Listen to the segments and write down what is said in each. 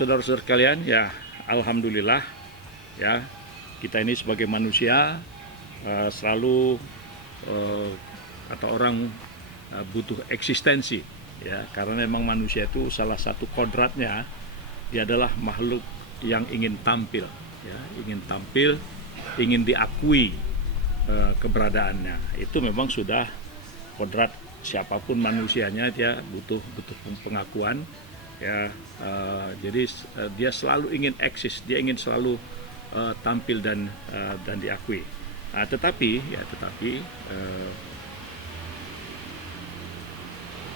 saudara-saudara sekalian, ya alhamdulillah ya, kita ini sebagai manusia selalu kata orang butuh eksistensi ya, karena memang manusia itu salah satu kodratnya dia adalah makhluk yang ingin tampil ya, ingin diakui keberadaannya. Itu memang sudah kodrat siapapun manusianya, dia butuh pengakuan ya. Jadi dia selalu ingin eksis, dia ingin selalu tampil dan diakui. Tetapi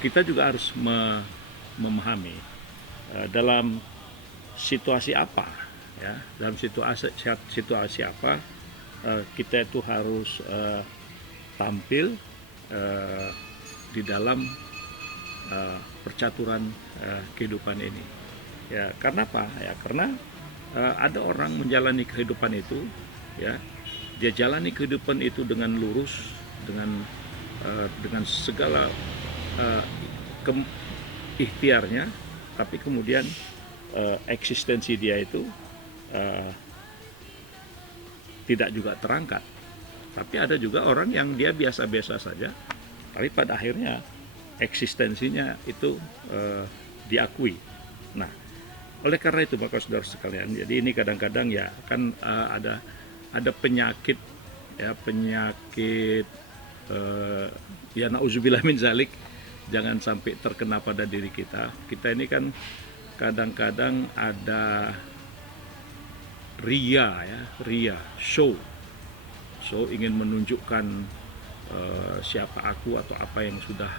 kita juga harus memahami dalam situasi apa ya, dalam situasi apa kita itu harus tampil di dalam percaturan kehidupan ini ya. Karena apa ya? Karena ada orang menjalani kehidupan itu ya, dia jalani kehidupan itu dengan lurus, dengan segala ikhtiarnya, tapi kemudian eksistensi dia itu tidak juga terangkat. Tapi ada juga orang yang dia biasa-biasa saja, tapi pada akhirnya eksistensinya itu diakui. Nah, oleh karena itu Bapak Saudara sekalian, jadi ini kadang-kadang ya kan ada penyakit ya, ya nauzubillah min zalik, jangan sampai terkena pada diri kita. Kita ini kan kadang-kadang ada ria, show ingin menunjukkan siapa aku atau apa yang sudah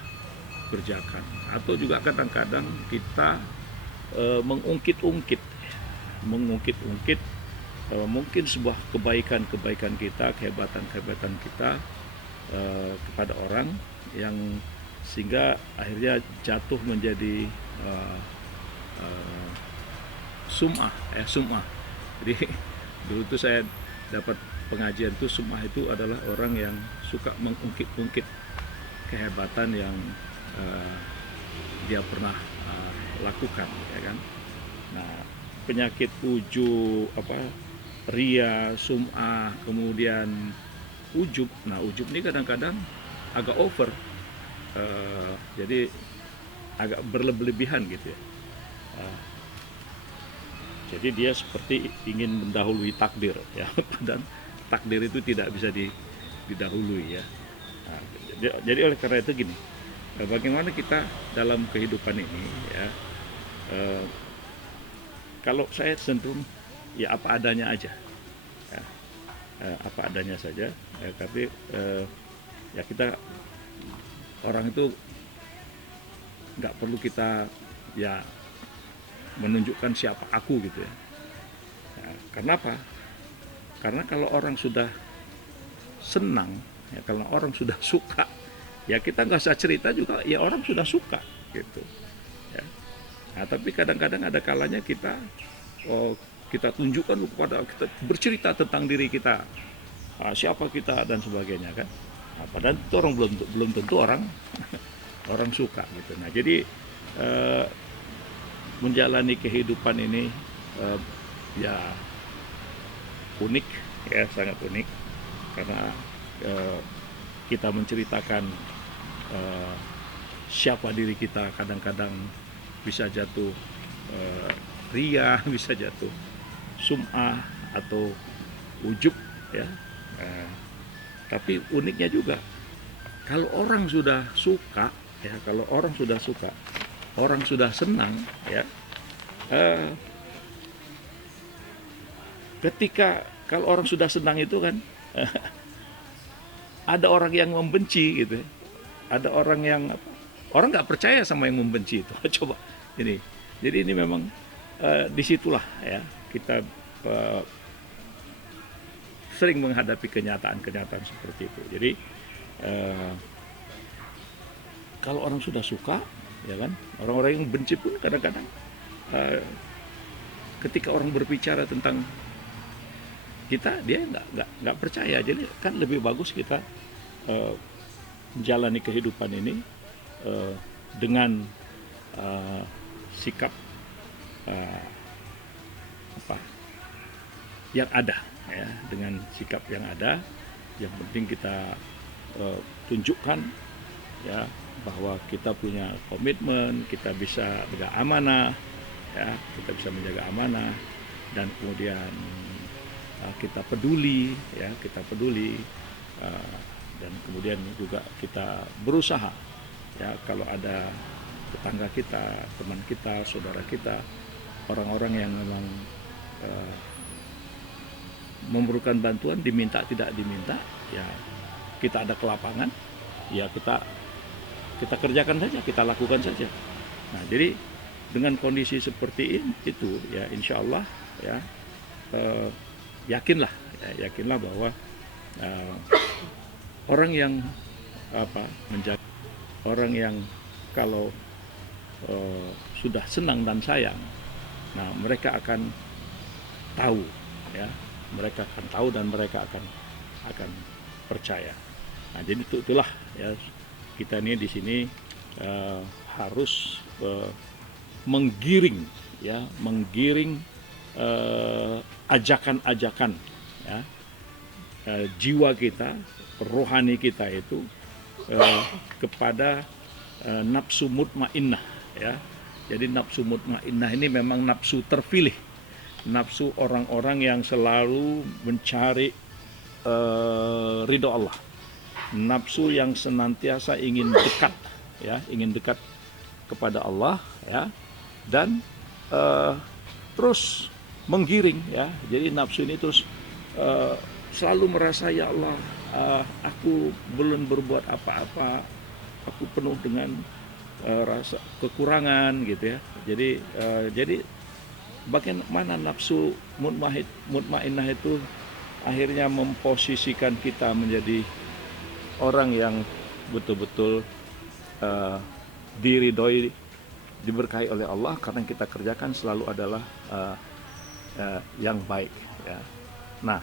kerjakan, atau juga kadang-kadang kita mengungkit-ungkit mungkin sebuah kebaikan kita, kehebatan kita kepada orang, yang sehingga akhirnya jatuh menjadi sum'ah. Jadi dulu tuh saya dapat pengajian tuh, sum'ah itu adalah orang yang suka mengungkit-ungkit kehebatan yang dia pernah lakukan ya kan. Nah, penyakit ria, sum'ah, kemudian ujub. Nah, ujub ini kadang-kadang agak over, jadi agak berlebihan gitu ya. Jadi dia seperti ingin mendahului takdir ya, dan takdir itu tidak bisa didahului ya. Nah, jadi oleh karena itu gini, bagaimana kita dalam kehidupan ini ya, kalau saya cenderung ya apa adanya aja ya, apa adanya saja ya, tapi ya kita orang itu nggak perlu kita ya menunjukkan siapa aku gitu ya. Karena apa? Karena kalau orang sudah senang ya, kalau orang sudah suka ya, kita nggak usah cerita juga ya, orang sudah suka gitu ya. Nah, tapi kadang-kadang ada kalanya kita tunjukkan kepada, kita bercerita tentang diri kita, siapa kita dan sebagainya kan. Nah, padahal itu orang belum tentu orang orang suka gitu. Nah, jadi menjalani kehidupan ini ya unik ya, sangat unik, karena kita menceritakan siapa diri kita, kadang-kadang bisa jatuh ria, bisa jatuh sum'ah atau ujub ya. Tapi uniknya juga, kalau orang sudah suka ya, orang sudah senang ya, ketika kalau orang sudah senang itu kan ada orang yang membenci gitu, ada orang yang orang nggak percaya sama yang membenci itu. Coba ini, jadi ini memang disitulah ya kita sering menghadapi kenyataan seperti itu. Jadi kalau orang sudah suka ya kan, orang-orang yang benci pun kadang-kadang ketika orang berbicara tentang kita, dia nggak percaya. Jadi kan lebih bagus kita menjalani kehidupan ini dengan sikap apa yang ada, ya, dengan sikap yang ada. Yang penting kita tunjukkan, ya, bahwa kita punya komitmen, kita bisa menjaga amanah, ya, kita bisa menjaga amanah, dan kemudian kita peduli, ya, kita peduli, dan kemudian juga kita berusaha, ya, kalau ada tetangga kita, teman kita, saudara kita, orang-orang yang memang memerlukan bantuan, diminta tidak diminta, ya kita ada ke lapangan, ya kita kerjakan saja, kita lakukan saja. Nah, jadi dengan kondisi seperti itu, ya insya Allah, ya yakinlah bahwa orang yang menjaga, orang yang kalau sudah senang dan sayang, nah mereka akan tahu, ya, mereka akan tahu dan mereka akan percaya. Nah, jadi itulah, ya, kita ini di sini harus menggiring, ya, menggiring ajakan-ajakan, ya, jiwa kita, rohani kita itu kepada nafsu mutmainnah, ya. Jadi nafsu mutmainnah ini memang nafsu terpilih, nafsu orang-orang yang selalu mencari ridho Allah, nafsu yang senantiasa ingin dekat, ya, ingin dekat kepada Allah, ya, dan terus menggiring, ya. Jadi nafsu ini terus selalu merasa, ya Allah, aku belum berbuat apa-apa, aku penuh dengan rasa kekurangan, gitu, ya. Jadi bagaimana nafsu mutmainnah itu akhirnya memposisikan kita menjadi orang yang betul-betul diridhoi, diberkahi oleh Allah, karena yang kita kerjakan selalu adalah yang baik, ya. Nah,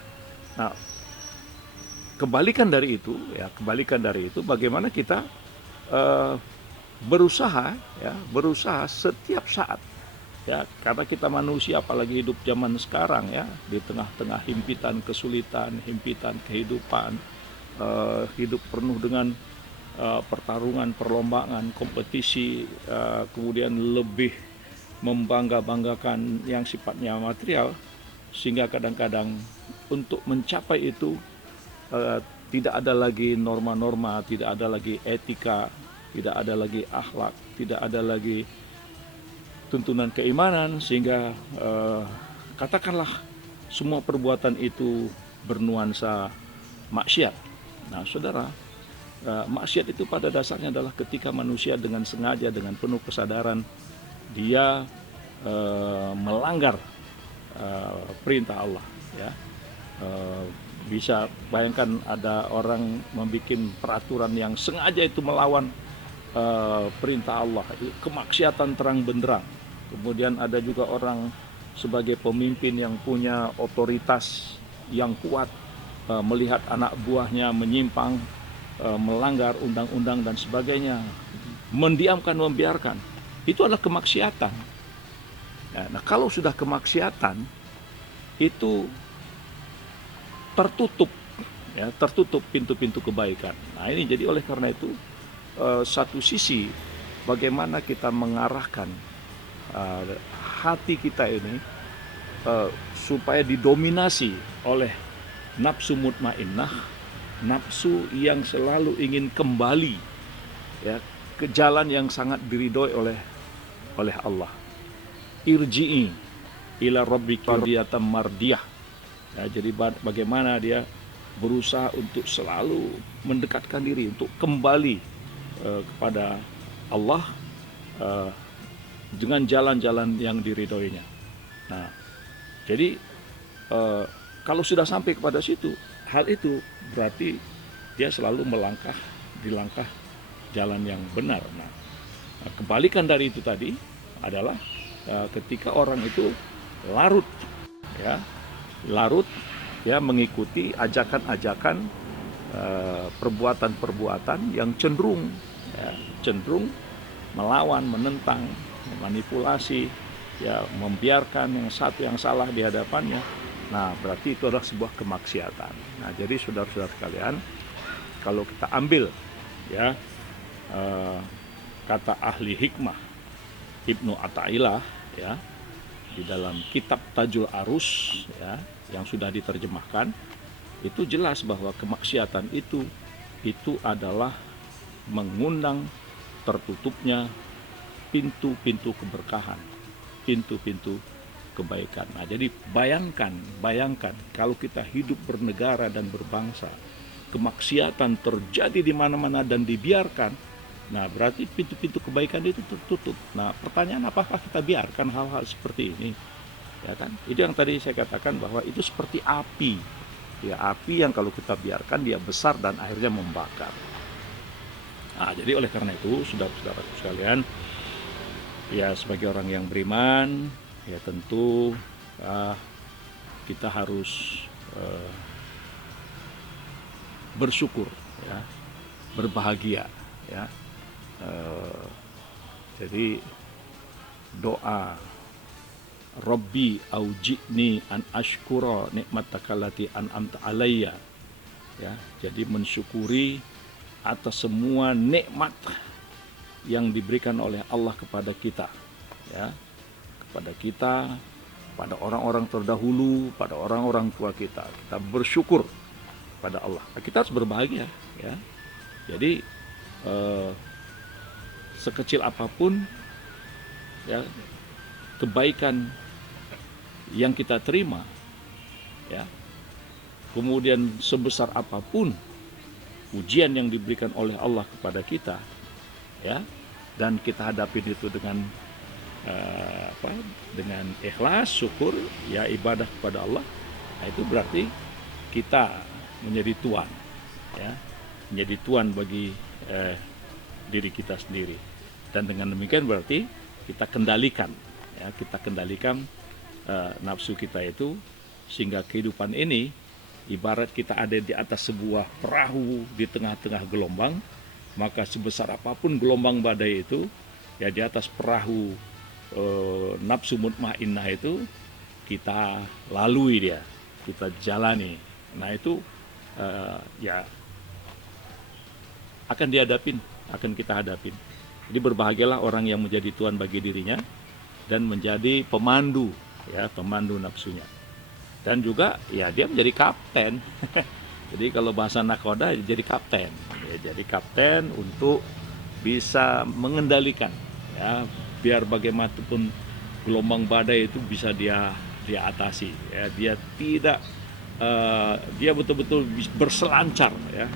kebalikan dari itu, bagaimana kita berusaha, ya, berusaha setiap saat, ya, karena kita manusia, apalagi hidup zaman sekarang, ya, di tengah-tengah himpitan kesulitan, himpitan kehidupan, hidup penuh dengan pertarungan, perlombaan, kompetisi, kemudian lebih membangga-banggakan yang sifatnya material, sehingga kadang-kadang untuk mencapai itu tidak ada lagi norma-norma, tidak ada lagi etika, tidak ada lagi akhlak, tidak ada lagi tuntunan keimanan, sehingga katakanlah semua perbuatan itu bernuansa maksiat. Nah, saudara, maksiat itu pada dasarnya adalah ketika manusia dengan sengaja, dengan penuh kesadaran, dia melanggar perintah Allah, ya. Bisa bayangkan ada orang membuat peraturan yang sengaja itu melawan perintah Allah, kemaksiatan terang benderang. Kemudian ada juga orang sebagai pemimpin yang punya otoritas yang kuat, melihat anak buahnya menyimpang, melanggar undang-undang dan sebagainya, mendiamkan, membiarkan. Itu adalah kemaksiatan. Nah, kalau sudah kemaksiatan itu tertutup, ya, tertutup pintu-pintu kebaikan. Nah, ini jadi oleh karena itu satu sisi bagaimana kita mengarahkan hati kita ini supaya didominasi oleh nafsu mutmainnah, nafsu yang selalu ingin kembali, ya, ke jalan yang sangat diridhoi oleh Allah. Irji'i ila rabbika radiyatan mardiyah. Ya, jadi bagaimana dia berusaha untuk selalu mendekatkan diri, untuk kembali kepada Allah dengan jalan-jalan yang diridhoinya. Nah, jadi kalau sudah sampai kepada situ, hal itu berarti dia selalu melangkah di langkah jalan yang benar. Nah, kebalikan dari itu tadi adalah ketika orang itu larut, ya, mengikuti ajakan-ajakan, perbuatan-perbuatan yang cenderung melawan, menentang, memanipulasi, ya membiarkan yang satu yang salah di hadapannya, nah berarti itu adalah sebuah kemaksiatan. Nah jadi saudara-saudara sekalian, kalau kita ambil ya kata ahli hikmah Ibnu Athaillah ya di dalam kitab Tajul Arus ya yang sudah diterjemahkan, itu jelas bahwa kemaksiatan itu adalah mengundang tertutupnya pintu-pintu keberkahan, pintu-pintu kebaikan. Nah, jadi bayangkan kalau kita hidup bernegara dan berbangsa, kemaksiatan terjadi di mana-mana dan dibiarkan, nah berarti pintu-pintu kebaikan itu tertutup. Nah, pertanyaan, apakah kita biarkan hal-hal seperti ini? Ya kan? Itu yang tadi saya katakan bahwa itu seperti api. Ya, api yang kalau kita biarkan dia besar dan akhirnya membakar. Nah, jadi oleh karena itu, saudara-saudara sekalian, ya sebagai orang yang beriman, ya tentu kita harus bersyukur, ya, berbahagia, ya. Jadi doa Rabbi auji'ni an ashkura nikmataka allati an'amta alayya, ya, jadi mensyukuri atas semua nikmat yang diberikan oleh Allah kepada kita, ya, kepada kita, pada orang-orang terdahulu, pada orang-orang tua kita. Kita bersyukur pada Allah. Kita harus berbahagia, ya. Jadi sekecil apapun ya kebaikan yang kita terima, ya, kemudian sebesar apapun ujian yang diberikan oleh Allah kepada kita, ya, dan kita hadapi itu dengan dengan ikhlas, syukur, ya, ibadah kepada Allah. Nah, itu berarti kita menjadi tuan, ya, menjadi tuan bagi diri kita sendiri. Dan dengan demikian berarti kita kendalikan, ya, kita kendalikan nafsu kita itu, sehingga kehidupan ini ibarat kita ada di atas sebuah perahu di tengah-tengah gelombang, maka sebesar apapun gelombang badai itu, ya, di atas perahu nafsu mutmainnah itu kita lalui dia, kita jalani. Nah itu ya akan kita hadapin. Jadi berbahagialah orang yang menjadi tuan bagi dirinya dan menjadi pemandu, ya, pemandu nafsunya. Dan juga ya dia menjadi kapten. Jadi kalau bahasa nakoda jadi kapten, ya, jadi kapten untuk bisa mengendalikan, ya, biar bagaimanapun gelombang badai itu bisa dia atasi, ya, dia tidak dia betul-betul berselancar, ya,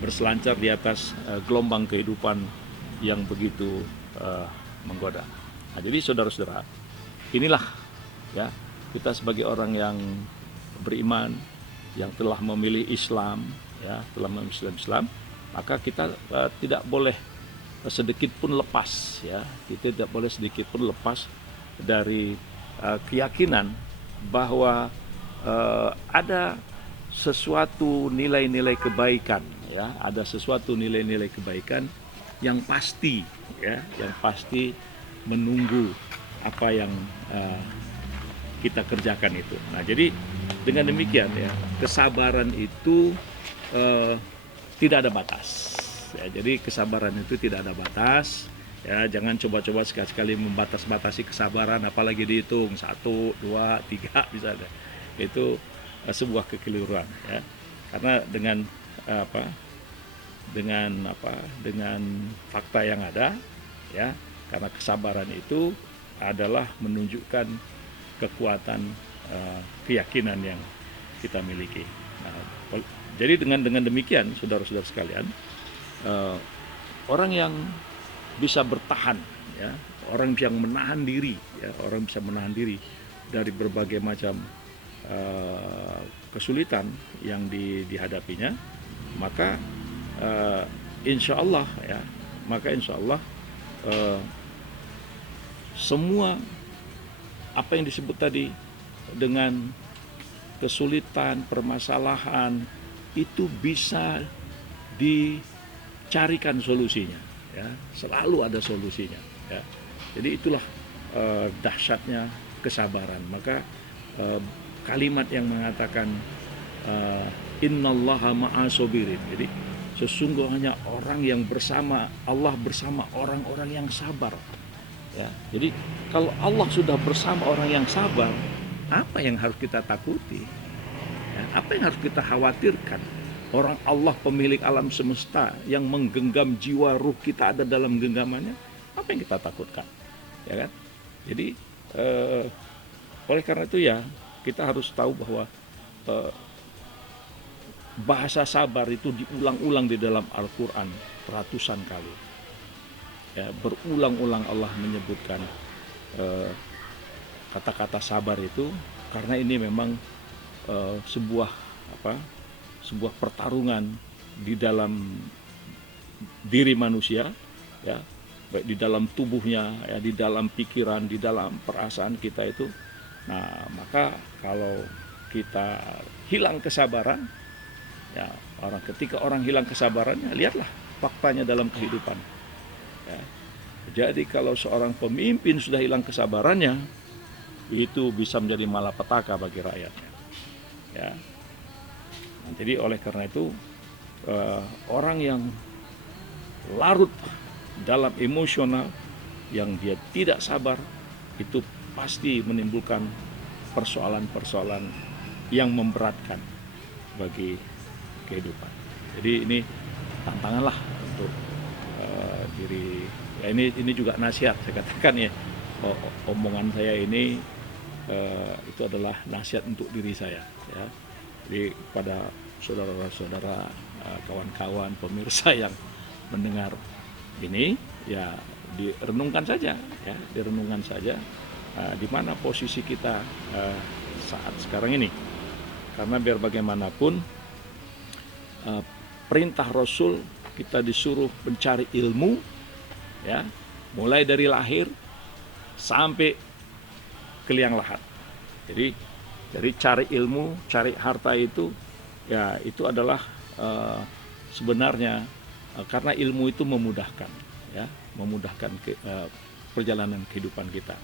berselancar di atas gelombang kehidupan yang begitu menggoda. Nah, jadi saudara-saudara, inilah, ya, kita sebagai orang yang beriman, yang telah memilih Islam, ya, telah memilih Islam, maka kita tidak boleh sedikit pun lepas, ya, kita tidak boleh sedikit pun lepas dari keyakinan bahwa ada sesuatu nilai-nilai kebaikan, ya, ada sesuatu nilai-nilai kebaikan yang pasti, ya, yang pasti menunggu apa yang kita kerjakan itu. Nah, jadi dengan demikian, ya, kesabaran itu tidak ada batas. Ya, jadi kesabaran itu tidak ada batas. Ya, jangan coba-coba sekali-sekali membatas-batasi kesabaran, apalagi dihitung 1, 2, 3 misalnya. Itu sebuah kekeliruan, ya. Karena dengan dengan fakta yang ada, ya, karena kesabaran itu adalah menunjukkan kekuatan keyakinan yang kita miliki. Nah, jadi dengan demikian, saudara-saudara sekalian, orang yang bisa bertahan, ya, orang yang menahan diri, ya, orang bisa menahan diri dari berbagai macam kesulitan yang dihadapinya, maka insya Allah, ya, semua apa yang disebut tadi dengan kesulitan, permasalahan itu bisa dicarikan solusinya, ya, selalu ada solusinya, ya. Jadi itulah dahsyatnya kesabaran. Maka kalimat yang mengatakan innallaha ma'asobirin, jadi sesungguhnya orang yang bersama Allah bersama orang-orang yang sabar. Ya, jadi kalau Allah sudah bersama orang yang sabar, apa yang harus kita takuti? Ya, apa yang harus kita khawatirkan? Orang Allah pemilik alam semesta yang menggenggam jiwa ruh kita ada dalam genggamannya, apa yang kita takutkan? Ya kan? Jadi oleh karena itu ya kita harus tahu bahwa bahasa sabar itu diulang-ulang di dalam Al-Quran ratusan kali. Ya, berulang-ulang Allah menyebutkan kata-kata sabar itu karena ini memang sebuah pertarungan di dalam diri manusia, ya, baik di dalam tubuhnya, ya, di dalam pikiran, di dalam perasaan kita itu. Nah, maka kalau kita hilang kesabaran, ya, ketika orang hilang kesabarannya, lihatlah faktanya dalam kehidupan. Ya. Jadi kalau seorang pemimpin sudah hilang kesabarannya, itu bisa menjadi malapetaka bagi rakyatnya. Ya. Nah, jadi oleh karena itu orang yang larut dalam emosional, yang dia tidak sabar, itu pasti menimbulkan persoalan-persoalan yang memberatkan bagi kehidupan. Jadi ini tantangan lah untuk diri. Ya, ini juga nasihat saya katakan ya. Omongan saya ini itu adalah nasihat untuk diri saya. Ya. Jadi pada saudara-saudara, kawan-kawan, pemirsa yang mendengar ini, ya direnungkan saja, ya direnungkan saja di mana posisi kita saat sekarang ini. Karena biar bagaimanapun perintah Rasul kita disuruh mencari ilmu, ya, mulai dari lahir sampai ke liang lahat. Jadi dari cari ilmu, cari harta itu, ya itu adalah sebenarnya karena ilmu itu memudahkan, ya, memudahkan perjalanan kehidupan kita.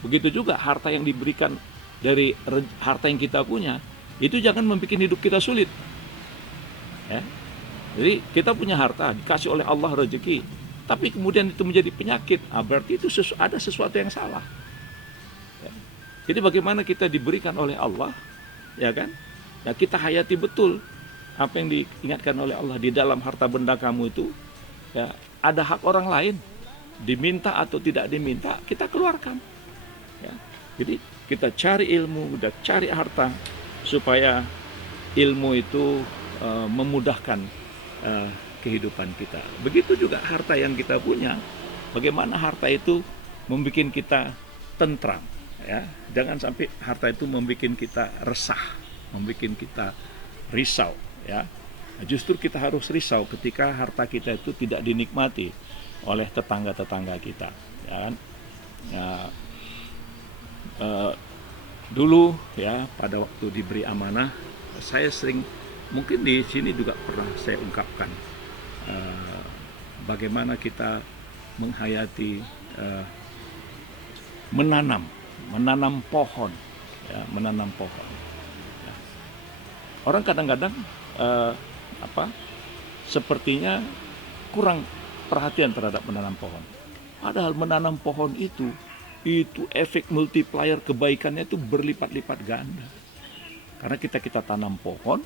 Begitu juga harta yang diberikan dari harta yang kita punya, itu jangan membuat hidup kita sulit. Ya. Jadi kita punya harta, dikasih oleh Allah rezeki, tapi kemudian itu menjadi penyakit, berarti itu ada sesuatu yang salah. Ya. Jadi bagaimana kita diberikan oleh Allah, ya kan? Nah, kita hayati betul apa yang diingatkan oleh Allah di dalam harta benda kamu itu, ya, ada hak orang lain, diminta atau tidak diminta, kita keluarkan. Ya. Jadi kita cari ilmu, udah cari harta, supaya ilmu itu memudahkan kehidupan kita. Begitu juga harta yang kita punya, bagaimana harta itu membuat kita tentram, ya. Jangan sampai harta itu membuat kita resah, membuat kita risau, ya. Justru kita harus risau ketika harta kita itu tidak dinikmati oleh tetangga-tetangga kita, ya kan? Ya, dulu, ya, pada waktu diberi amanah, saya sering, mungkin di sini juga pernah saya ungkapkan bagaimana kita menghayati menanam pohon, ya, menanam pohon. Ya. Orang kadang-kadang sepertinya kurang perhatian terhadap menanam pohon. Padahal menanam pohon itu efek multiplier kebaikannya itu berlipat-lipat ganda. Karena kita tanam pohon,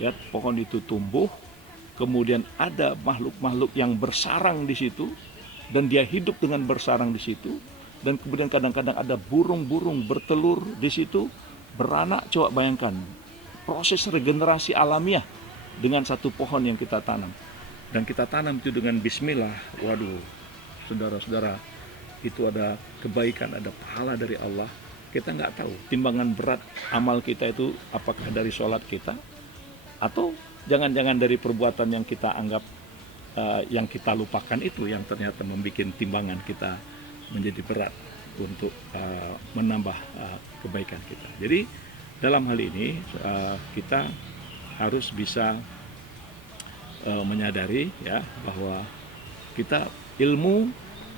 ya, pohon itu tumbuh, kemudian ada makhluk-makhluk yang bersarang di situ, dan dia hidup dengan bersarang di situ, dan kemudian kadang-kadang ada burung-burung bertelur di situ, beranak. Coba bayangkan proses regenerasi alamiah dengan satu pohon yang kita tanam, dan kita tanam itu dengan bismillah. Waduh, saudara-saudara, itu ada kebaikan, ada pahala dari Allah. Kita nggak tahu timbangan berat amal kita itu apakah dari sholat kita, atau jangan-jangan dari perbuatan yang kita anggap yang kita lupakan itu yang ternyata membuat timbangan kita menjadi berat untuk menambah kebaikan kita. Jadi dalam hal ini kita harus bisa menyadari, ya, bahwa kita ilmu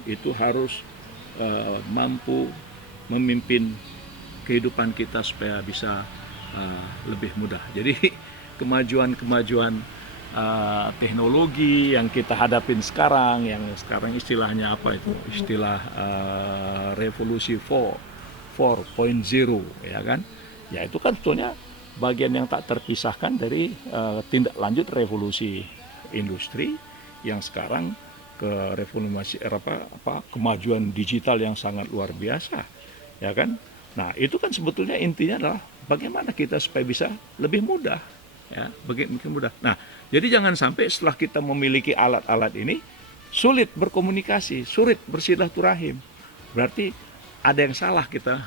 itu harus mampu memimpin kehidupan kita supaya bisa lebih mudah. Jadi kemajuan-kemajuan teknologi yang kita hadapin sekarang, yang sekarang istilahnya apa itu? Istilah revolusi 4.0, ya kan? Ya itu kan sebetulnya bagian yang tak terpisahkan dari tindak lanjut revolusi industri yang sekarang ke revolusi kemajuan digital yang sangat luar biasa, ya kan? Nah itu kan sebetulnya intinya adalah bagaimana kita supaya bisa lebih mudah, ya, bagaimana mudah. Nah jadi jangan sampai setelah kita memiliki alat-alat ini sulit berkomunikasi, sulit bersilaturahim, berarti ada yang salah kita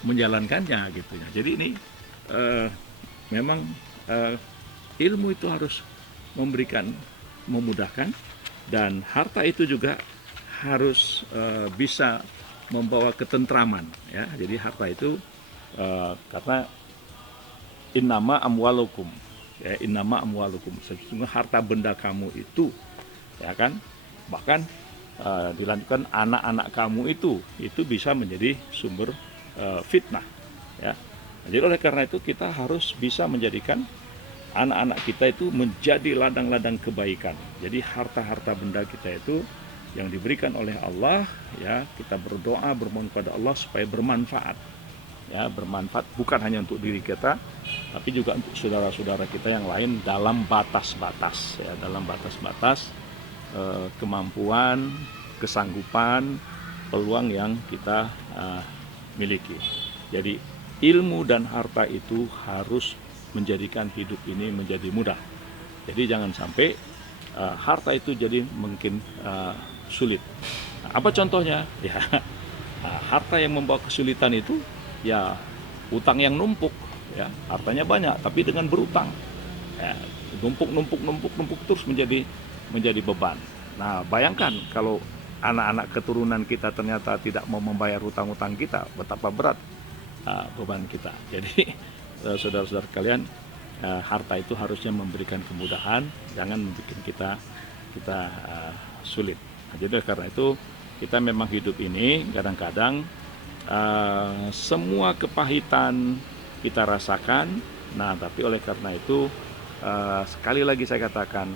menjalankannya gitu ya. Jadi ini memang ilmu itu harus memudahkan, dan harta itu juga harus bisa membawa ketentraman, ya. Jadi harta itu karena innama amwalukum, ya, innama amwalukum, sesungguhnya harta benda kamu itu, ya kan, bahkan dilanjutkan anak-anak kamu itu bisa menjadi sumber fitnah, ya. Jadi oleh karena itu kita harus bisa menjadikan anak-anak kita itu menjadi ladang-ladang kebaikan. Jadi harta-harta benda kita itu yang diberikan oleh Allah, ya, kita berdoa bermohon kepada Allah supaya bermanfaat, ya, bermanfaat bukan hanya untuk diri kita tapi juga untuk saudara-saudara kita yang lain dalam batas-batas, ya, dalam batas-batas kemampuan, kesanggupan, peluang yang kita miliki. Jadi ilmu dan harta itu harus menjadikan hidup ini menjadi mudah. Jadi jangan sampai harta itu jadi mungkin sulit. Nah, apa contohnya? Ya, harta yang membawa kesulitan itu ya utang yang numpuk, ya, hartanya banyak tapi dengan berutang, ya, numpuk terus menjadi beban. Nah bayangkan kalau anak-anak keturunan kita ternyata tidak mau membayar hutang-hutang kita, betapa berat beban kita. Jadi saudara-saudara kalian, harta itu harusnya memberikan kemudahan, jangan membuat kita sulit. Nah, jadi karena itu kita memang hidup ini kadang-kadang semua kepahitan kita rasakan. Nah tapi oleh karena itu sekali lagi saya katakan,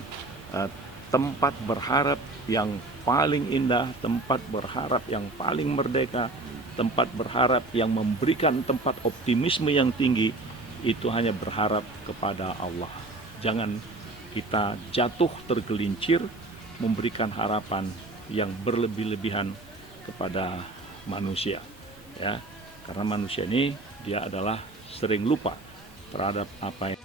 tempat berharap yang paling indah, tempat berharap yang paling merdeka, tempat berharap yang memberikan tempat optimisme yang tinggi, itu hanya berharap kepada Allah. Jangan kita jatuh tergelincir memberikan harapan yang berlebih-lebihan kepada manusia, ya, karena manusia ini dia adalah sering lupa terhadap apa yang